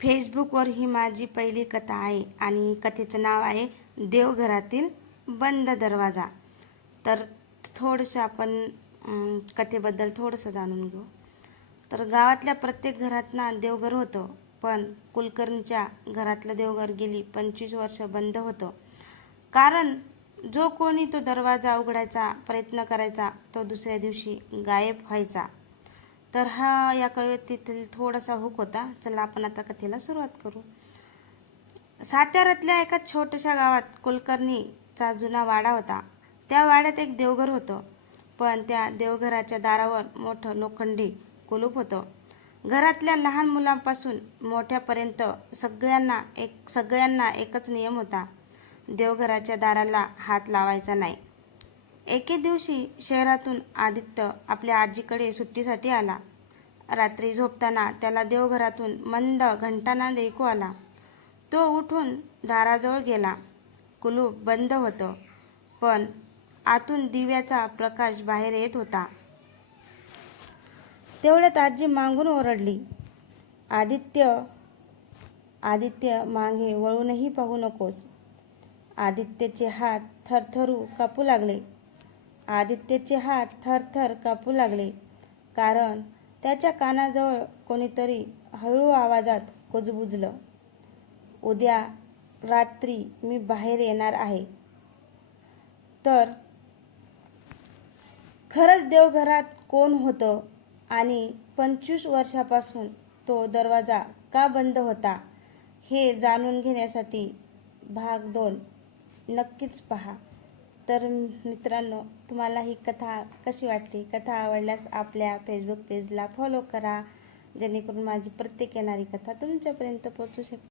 फेसबुकवर ही माझी पहिली कथा आहे आणि कथेचं नाव आहे देवघरातील बंद दरवाजा. तर थोडंसं आपण कथेबद्दल थोडंसं जाणून घेऊ. तर गावातल्या प्रत्येक घरात ना देवघर होतं, पण कुलकर्णीच्या घरातलं देवघर गेली 25 वर्ष बंद होतं. कारण जो कोणी तो दरवाजा उघडायचा प्रयत्न करायचा तो दुसऱ्या दिवशी गायब व्हायचा. तर हा या कवितेतील थोडासा हुक होता. चला आपण आता कथेला सुरुवात करू. साताऱ्यातल्या एका छोट्याशा गावात कुलकर्णीचा जुना वाडा होता. त्या वाड्यात एक देवघर होतं, पण त्या देवघराच्या दारावर मोठं लोखंडी कुलूप होतं. घरातल्या लहान मुलांपासून मोठ्यापर्यंत सगळ्यांना एकच नियम होता, देवघराच्या दाराला हात लावायचा नाही. एके दिवशी शहरातून आदित्य आपल्या आजीकडे सुट्टीसाठी आला. रात्री झोपताना त्याला देवघरातून मंद घंटानाद ऐकू आला. तो उठून दाराजवळ गेला. कुलूप बंद होतं, पण आतून दिव्याचा प्रकाश बाहेर येत होता. तेवढ्यात आजी मागून ओरडली, आदित्य, आदित्य, मागे वळूनही पाहू नकोस. आदित्यचे हात थरथरू कापू लागले. आदित्यचे हात थरथर कापू लागले, कारण त्याच्या कानाजवळ कोणीतरी हळू आवाजात कुजबुजलं, उद्या रात्री मी बाहेर येणार आहे. तर खरंच देवघरात कोण होतं आणि 25 वर्षापासून तो दरवाजा का बंद होता हे जाणून घेण्यासाठी भाग 2 नक्कीच पहा. तर मित्रांनो, तुम्हाला ही कथा कशी वाटली? कथा आवडल्यास आपल्या फेसबुक पेजला फॉलो करा, जेणेकरून माझी प्रत्येक येणारी कथा तुमच्यापर्यंत पोहोचू शकते.